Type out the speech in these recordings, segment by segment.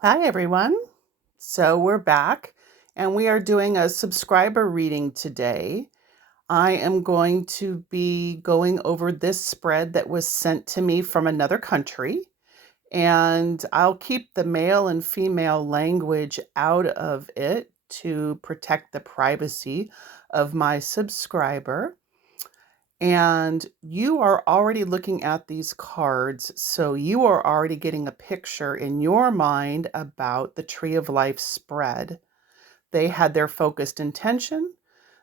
Hi, everyone. So we're back and we are doing a subscriber reading today. I am going to be going over this spread that was sent to me from another country, and I'll keep the male and female language out of it to protect the privacy of my subscriber. And you are already looking at these cards, so you are already getting a picture in your mind about the Tree of Life spread. They had their focused intention,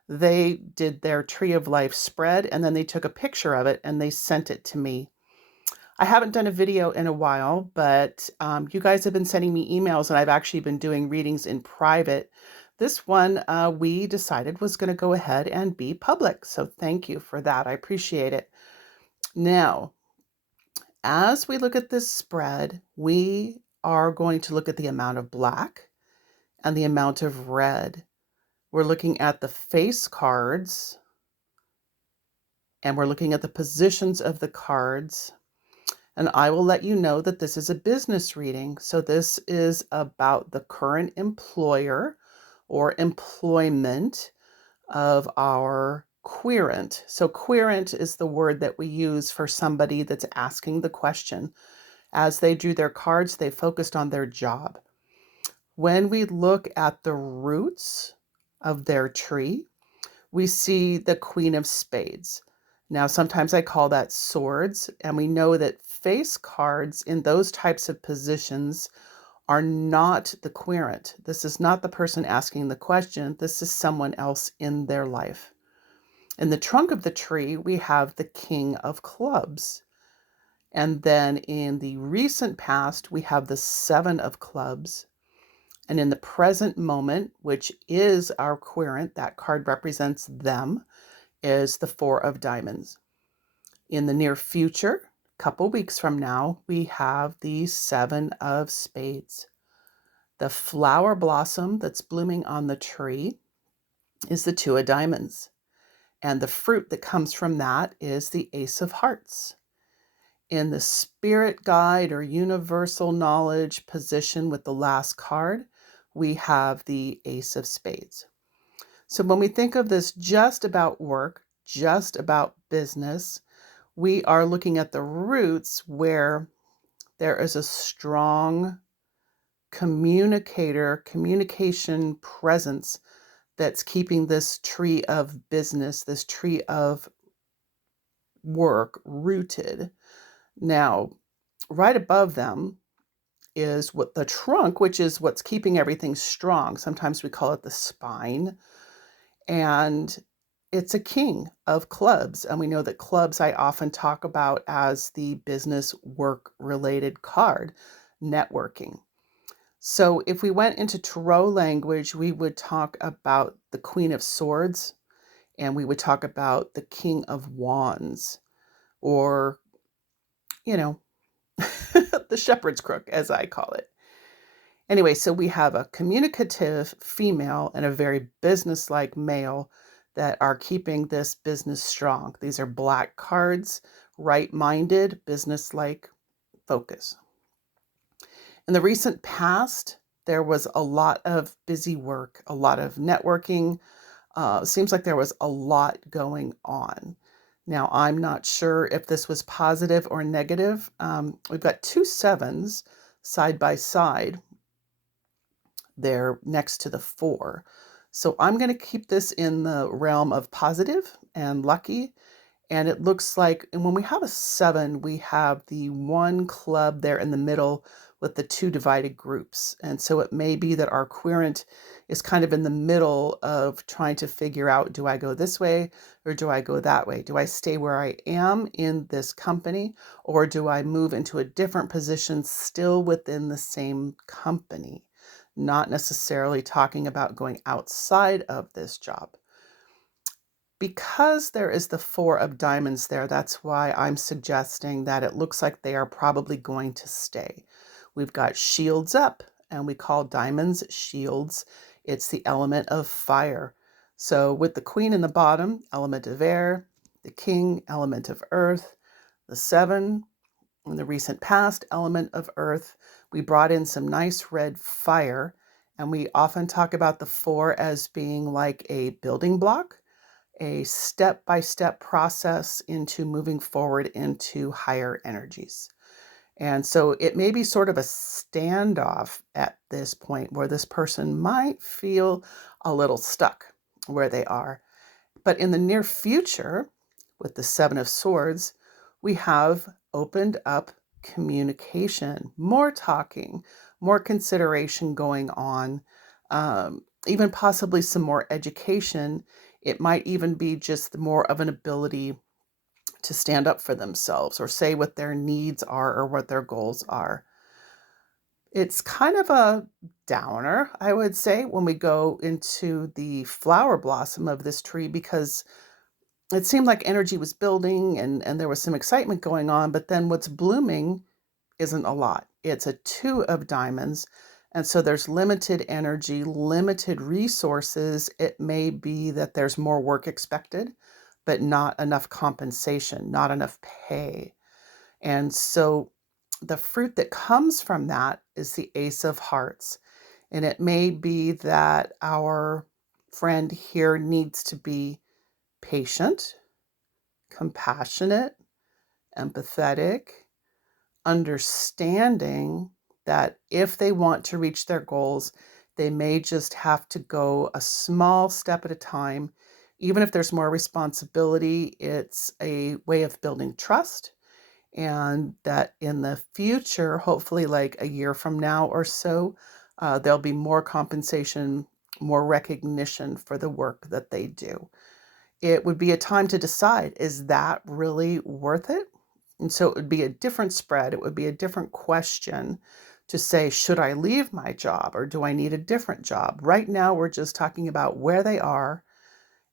they did their Tree of Life spread, and then they took a picture of it and they sent it to me. I haven't done a video in a while, but you guys have been sending me emails, and I've actually been doing readings in private. This one we decided was going to go ahead and be public. So thank you for that. I appreciate it. Now, as we look at this spread, we are going to look at the amount of black and the amount of red. We're looking at the face cards, and we're looking at the positions of the cards. And I will let you know that this is a business reading. So this is about the current employer or employment of our querent. So querent is the word that we use for somebody that's asking the question. As they drew their cards, they focused on their job. When we look at the roots of their tree, we see the Queen of Spades. Now, sometimes I call that swords, and we know that face cards in those types of positions are not the querent. This is not the person asking the question. This is someone else in their life. In the trunk of the tree, we have the King of Clubs. And then in the recent past, we have the Seven of Clubs. And in the present moment, which is our querent, that card represents them, is the Four of Diamonds. In the near future, a couple weeks from now, we have the Seven of Spades. The flower blossom that's blooming on the tree is the Two of Diamonds. And the fruit that comes from that is the Ace of Hearts. In the spirit guide or universal knowledge position with the last card, we have the Ace of Spades. So when we think of this just about work, just about business, we are looking at the roots where there is a strong communication presence that's keeping this tree of business, this tree of work rooted. Now, right above them is what the trunk, which is what's keeping everything strong. Sometimes we call it the spine. And it's a king of clubs. And we know that clubs I often talk about as the business work related card, networking. So if we went into tarot language, we would talk about the Queen of Swords, and we would talk about the King of Wands, or, you know, the shepherd's crook, as I call it. Anyway, so we have a communicative female and a very business-like male that are keeping this business strong. These are black cards, right-minded, business-like focus. In the recent past, there was a lot of busy work, a lot of networking. Seems like there was a lot going on. Now, I'm not sure if this was positive or negative. We've got two sevens side by side. They're next to the 4. So I'm going to keep this in the realm of positive and lucky. And it looks like, and when we have a 7, we have the one club there in the middle with the two divided groups. And so it may be that our querent is kind of in the middle of trying to figure out, do I go this way or do I go that way? Do I stay where I am in this company, or do I move into a different position still within the same company? Not necessarily talking about going outside of this job. Because there is the 4 of diamonds there, that's why I'm suggesting that it looks like they are probably going to stay. We've got shields up, and we call diamonds shields. It's the element of fire. So with the queen in the bottom, element of air, the king, element of earth, the 7, In the recent past, element of earth, we brought in some nice red fire, and we often talk about the four as being like a building block, a step-by-step process into moving forward into higher energies. And so it may be sort of a standoff at this point where this person might feel a little stuck where they are. But in the near future, with the Seven of Swords, we have opened up communication, more talking, more consideration going on, even possibly some more education. It might even be just more of an ability to stand up for themselves or say what their needs are or what their goals are. It's kind of a downer, I would say, when we go into the flower blossom of this tree because it seemed like energy was building and there was some excitement going on, but then what's blooming isn't a lot. It's a two of diamonds. And so there's limited energy, limited resources. It may be that there's more work expected, but not enough compensation, not enough pay. And so the fruit that comes from that is the Ace of Hearts. And it may be that our friend here needs to be patient, compassionate, empathetic, understanding that if they want to reach their goals, they may just have to go a small step at a time. Even if there's more responsibility, it's a way of building trust. And that in the future, hopefully like a year from now or so, there'll be more compensation, more recognition for the work that they do. It would be a time to decide, is that really worth it? And so it would be a different spread. It would be a different question to say, should I leave my job or do I need a different job? Right now, we're just talking about where they are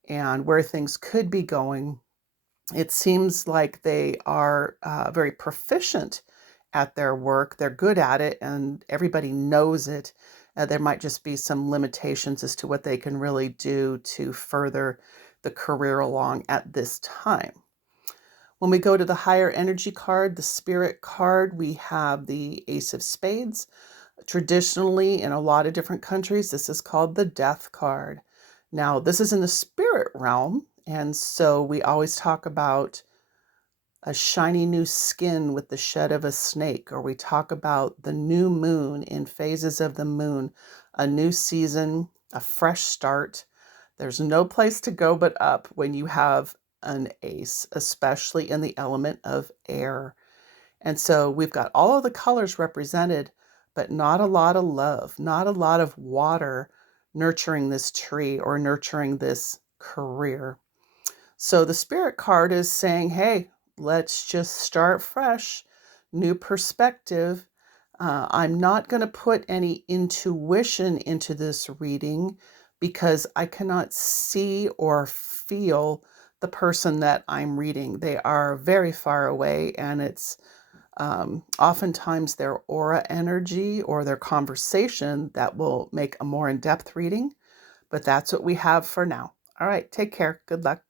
and where things could be going. It seems like they are very proficient at their work. They're good at it and everybody knows it. There might just be some limitations as to what they can really do to further the career along at this time. When we go to the higher energy card, the spirit card, we have the Ace of Spades. Traditionally, in a lot of different countries, this is called the Death card. Now, this is in the spirit realm, and so we always talk about a shiny new skin with the shed of a snake, or we talk about the new moon in phases of the moon, a new season, a fresh start. There's no place to go but up when you have an ace, especially in the element of air. And so we've got all of the colors represented, but not a lot of love, not a lot of water nurturing this tree or nurturing this career. So the spirit card is saying, hey, let's just start fresh, new perspective. I'm not going to put any intuition into this reading because I cannot see or feel the person that I'm reading. They are very far away, and it's oftentimes their aura energy or their conversation that will make a more in-depth reading. But that's what we have for now. All right, take care. Good luck.